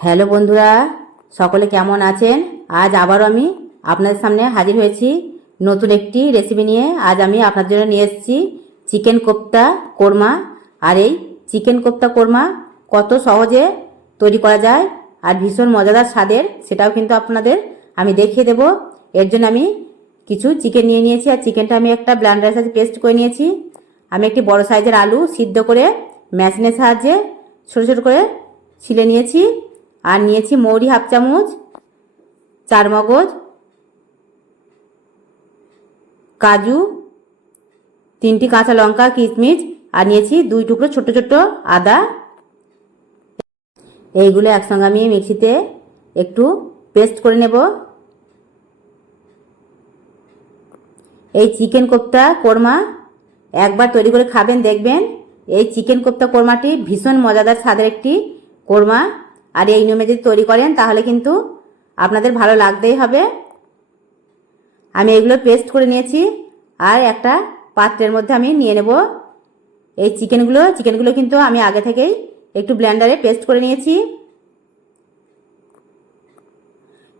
Hello বন্ধুরা, সকলে কেমন আছেন? আজ আবারও আমি আপনাদের সামনে হাজির হয়েছি নতুন একটি রেসিপি নিয়ে। আজ আমি আপনার জন্য নিয়ে এসেছি চিকেন কোপ্তা কোরমা। আর এই চিকেন কোপ্তা কোরমা কত সহজে তৈরি করা যায় আর ভীষণ মজাদার স্বাদের সেটাও কিন্তু আপনাদের আমি দেখিয়ে দেব। এর জন্য আমি কিছু চিকেন নিয়ে নিয়েছি আর চিকেনটা আমি একটা ব্লান্ডারের সাথে পেস্ট করে নিয়েছি। আমি একটি বড় সাইজের আলু সিদ্ধ করে মেশিনের সাহায্যে ছোটো ছোটো করে ছিলে নিয়েছি। আর নিয়েছি মৌরি হাফ চামচ, চার মগজ, কাজু, তিনটি কাঁচা লঙ্কা, কিশমিশ, আর নিয়েছি দুই টুকরো ছোট ছোট আদা। এইগুলো একসঙ্গে আমি মিক্সিতে একটু পেস্ট করে নেব। এই চিকেন কোপ্তা কোরমা একবার তৈরি করে খাবেন, দেখবেন। এই চিকেন কোপ্তা কোরমাটি ভীষণ মজাদার স্বাদের একটি কোরমা। আর এই নিয়মে যদি তৈরি করেন, তাহলে কিন্তু আপনাদের ভালো লাগতেই হবে। আমি এগুলো পেস্ট করে নিয়েছি, আর একটা পাত্রের মধ্যে আমি নিয়ে নেব। এই চিকেনগুলো চিকেনগুলো কিন্তু আমি আগে থেকেই একটু ব্লেন্ডারে পেস্ট করে নিয়েছি।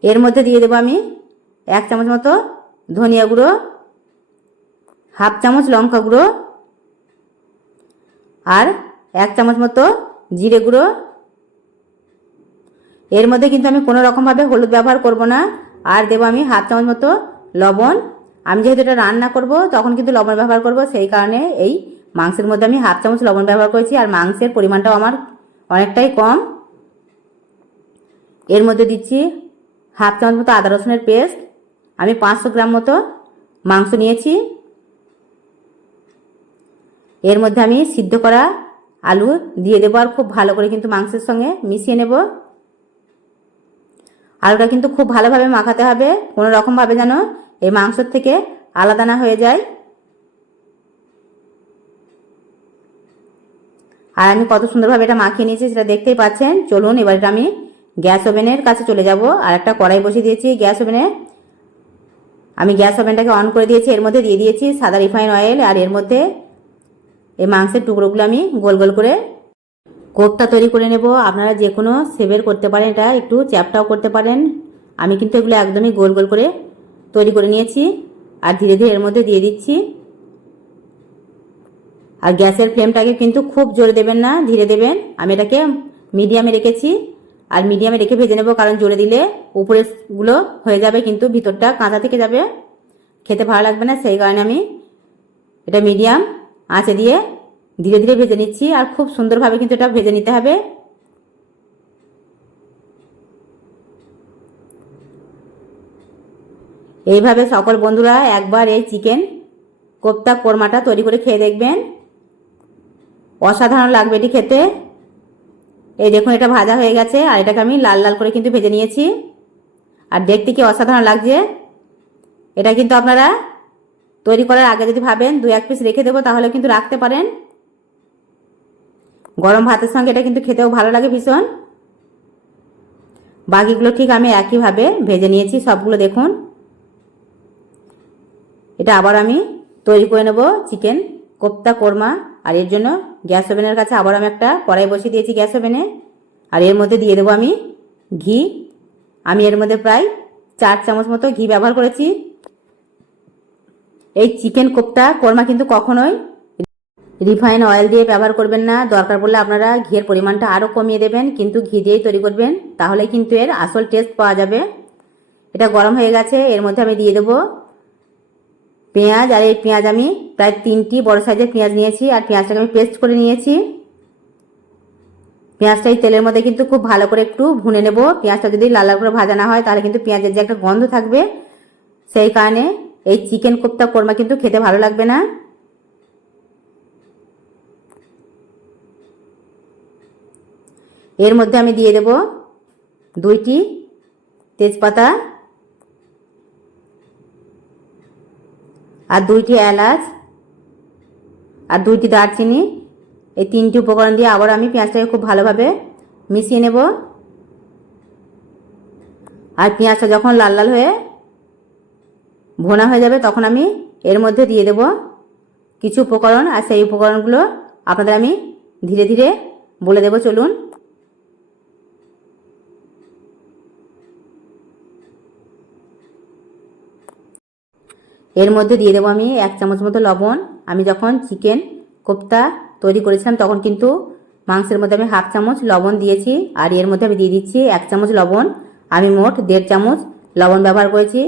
এর মধ্যে দিয়ে দেবো আমি এক চামচ মতো ধনিয়া গুঁড়ো, হাফ চামচ লঙ্কা গুঁড়ো, আর এক চামচ মতো জিরে গুঁড়ো এর মধ্যে কিন্তু আমি কোনো রকমভাবে হলুদ ব্যবহার করব না। আর দেবো আমি হাফ চামচ মতো লবণ। আমি যেহেতু এটা রান্না করব, তখন কিন্তু লবণ ব্যবহার করব। সেই কারণে এই মাংসের মধ্যে আমি হাফ চামচ লবণ ব্যবহার করেছি। আর মাংসের পরিমাণটাও আমার অনেকটাই কম। এর মধ্যে দিচ্ছি হাফ চামচ মতো আদা রসুনের পেস্ট। আমি পাঁচশো গ্রাম মতো মাংস নিয়েছি। এর মধ্যে আমি সিদ্ধ করা আলু দিয়ে দেবো। আর খুব ভালো করে কিন্তু মাংসের সঙ্গে মিশিয়ে নেব। আলুটা কিন্তু খুব ভালোভাবে মাখাতে হবে, কোনো রকমভাবে যেন এই মাংসর থেকে আলাদা না হয়ে যায়। আর আমি কত সুন্দরভাবে এটা মাখিয়ে নিয়েছি, সেটা দেখতেই পাচ্ছেন। চলুন, এবার এটা আমি গ্যাস ওভেনের কাছে চলে যাব। আর একটা কড়াই বসিয়ে দিয়েছি গ্যাস ওভেনে। আমি গ্যাস ওভেনটাকে অন করে দিয়েছি, এর মধ্যে দিয়ে দিয়েছি সাদা রিফাইন অয়েল, আর এর মধ্যে এই মাংসের টুকরোগুলো আমি গোল গোল করে কোপটা তৈরি করে নেব। আপনারা যে কোনো সেভের করতে পারেন, এটা একটু চ্যাপটাও করতে পারেন। আমি কিন্তু এগুলো একদমই গোল গোল করে তৈরি করে নিয়েছি। আর ধীরে ধীরে এর মধ্যে দিয়ে দিচ্ছি। আর গ্যাসের ফ্লেমটাকে কিন্তু খুব জোরে দেবেন না, ধীরে দেবেন। আমি এটাকে মিডিয়ামে রেখেছি। আর মিডিয়ামে রেখে ভেজে নেব, কারণ জোরে দিলে উপরেরগুলো হয়ে যাবে, কিন্তু ভিতরটা কাঁচা থেকে যাবে। খেতে ভালো লাগবে না, সেই কারণে আমি এটা মিডিয়াম আঁচে দিয়ে ধীরে ধীরে ভেজে নিচ্ছি আর খুব সুন্দরভাবে কিন্তু এটা ভেজে নিতে হবে। এইভাবে সকল বন্ধুরা একবার এই চিকেন কোপ্তা কোরমাটা তৈরি করে খেয়ে দেখবেন। অসাধারণ লাগবে এটি খেতে। এই দেখুন এটা ভাজা হয়ে গেছে আর এটাকে আমি লাল লাল করে কিন্তু ভেজে নিয়েছি। আর দেখতে কি অসাধারণ লাগছে। এটা কিন্তু আপনারা তৈরি করার আগে যদি ভাবেন দু এক পিস রেখে দেবো তাহলে কিন্তু রাখতে পারেন। গরম ভাতের সঙ্গে এটা কিন্তু খেতেও ভালো লাগে ভীষণ। বাকিগুলো ঠিক আমি একইভাবে ভেজে নিয়েছি, সবগুলো দেখুন। এটা আবার আমি তৈরি করে নেব চিকেন, কোপ্তা, কোরমা, আর এর জন্য গ্যাস ওভেনের কাছে আবার আমি একটা কড়াই বসিয়ে দিয়েছি গ্যাস ওভেনে। আর এর মধ্যে দিয়ে দেবো আমি ঘি। আমি এর মধ্যে প্রায় চার চামচ মতো ঘি ব্যবহার করেছি। এই চিকেন, কোপ্তা, কোরমা কিন্তু কখনোই রিফাইন অয়েল দিয়ে ব্যবহার করবেন না। দরকার পড়লে আপনারা ঘিয়ের পরিমাণটা আরও কমিয়ে দেবেন। কিন্তু ঘি দিয়েই তৈরি করবেন তাহলে কিন্তু এর আসল টেস্ট পাওয়া যাবে। এটা গরম হয়ে গেছে, এর মধ্যে আমি দিয়ে দেবো পেঁয়াজ। আর এই পেঁয়াজ আমি প্রায় তিনটি বড় সাইজের পেঁয়াজ নিয়েছি, আর পেঁয়াজটাকে আমি পেস্ট করে নিয়েছি। পেঁয়াজটা এই তেলের মধ্যে কিন্তু খুব ভালো করে একটু ভুনে নেব। পেঁয়াজটা যদি লাল লাল করে ভাজা না হয়, তাহলে কিন্তু পেঁয়াজের যে একটা গন্ধ থাকবে, সেই কারণে এই চিকেন কোপ্তা কোরমা কিন্তু খেতে ভালো লাগবে না। এর মধ্যে আমি দিয়ে দেব দুইটি তেজপাতা আর দুইটি এলাচ আর দুইটি দারচিনি। এই তিনটি উপকরণ দিয়ে আবার আমি পেঁয়াজটাকে খুব ভালোভাবে মিশিয়ে নেব। আর পেঁয়াজটা যখন লাল লাল হয়ে ভোনা হয়ে যাবে, তখন আমি এর মধ্যে দিয়ে দেব কিছু উপকরণ। আর সেই উপকরণগুলো আপনাদের আমি ধীরে ধীরে বলে দেব। চলুন। এর মধ্যে দিয়ে দেবো আমি এক চামচ মতো লবণ। আমি যখন চিকেন কোপ্তা তৈরি করেছিলাম, তখন কিন্তু মাংসের মধ্যে আমি হাফ চামচ লবণ দিয়েছি আর এর মধ্যে আমি দিয়ে দিচ্ছি এক চামচ লবণ। আমি মোট দেড় চামচ লবণ ব্যবহার করেছি।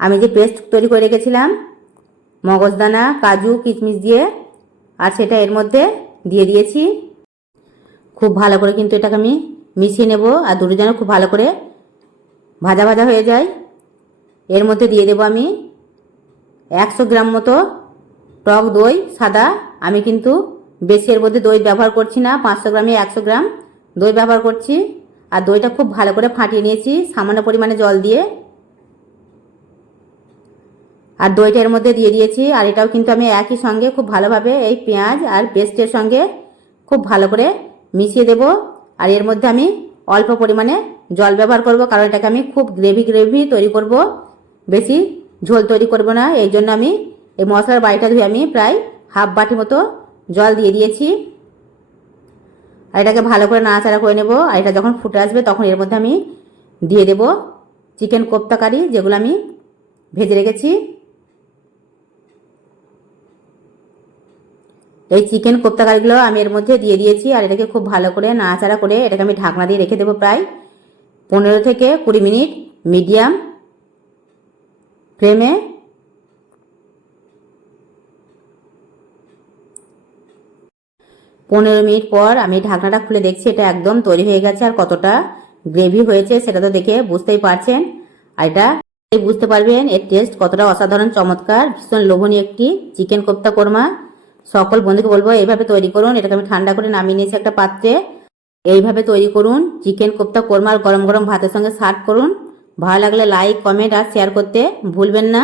আমি যে পেস্ট তৈরি করে রেখেছিলাম, মগজদানা, কাজু, কিশমিশ দিয়ে, আর সেটা এর মধ্যে দিয়ে দিয়েছি। খুব ভালো করে কিন্তু এটাকে আমি মিশিয়ে নেব, আর দুটো যেন খুব ভালো করে ভাজা ভাজা হয়ে যায়। এর মধ্যে দিয়ে দেবো আমি একশো গ্রাম মতো টক দই, সাদা। আমি কিন্তু বেশি এর মধ্যে দই ব্যবহার করছি না, পাঁচশো গ্রামে একশো গ্রাম দই ব্যবহার করছি। আর দইটা খুব ভালো করে ফাটিয়ে নিয়েছি, সামান্য পরিমাণে জল দিয়ে। আর দইটা এর মধ্যে দিয়ে দিয়েছি, আর এটাও কিন্তু আমি একই সঙ্গে খুব ভালোভাবে এই পেঁয়াজ আর পেস্টের সঙ্গে খুব ভালো করে মিশিয়ে দেব। আর এর মধ্যে আমি অল্প পরিমাণে জল ব্যবহার করব, কারণ এটাকে আমি খুব গ্রেভি গ্রেভি তৈরি করব। বেশি ঝোল তৈরি করব না, এই জন্য আমি এই মশলার বাড়িটা ধুয়ে আমি প্রায় হাফ বাটি মতো জল দিয়ে দিয়েছি। আর এটাকে ভালো করে নাড়াচাড়া করে নেব, আর এটা যখন ফুটে আসবে তখন এর মধ্যে আমি দিয়ে দেব চিকেন কোপ্তা কারি, যেগুলো আমি ভেজে রেখেছি। এই চিকেন কোপ্তা কারিগুলো আমি এর মধ্যে দিয়ে দিয়েছি, আর এটাকে খুব ভালো করে নাড়াচাড়া করে এটাকে আমি ঢাকনা দিয়ে রেখে দেবো প্রায় পনেরো থেকে কুড়ি মিনিট মিডিয়াম। ফ্লেমে পনেরো মিনিট পর আমি ঢাকনাটা খুলে দেখছি, এটা একদম তৈরি হয়ে গেছে আর কতটা গ্রেভি হয়েছে সেটা তো দেখে বুঝতেই পারছেন। আর এটা বুঝতে পারবেন, এর টেস্ট কতটা অসাধারণ, চমৎকার, ভীষণ লোভনীয় একটি চিকেন কোপ্তা কোরমা। সকল বন্ধুকে বলব, এইভাবে তৈরি করুন, এটাকে আমি ঠান্ডা করে নামিয়ে নিয়েছি একটা পাত্রে। এইভাবে তৈরি করুন, চিকেন কোপ্তা কোরমার গরম গরম ভাতের সঙ্গে সার্ভ করুন। ভালো লাগলে লাইক কমেন্ট আর শেয়ার করতে ভুলবেন না।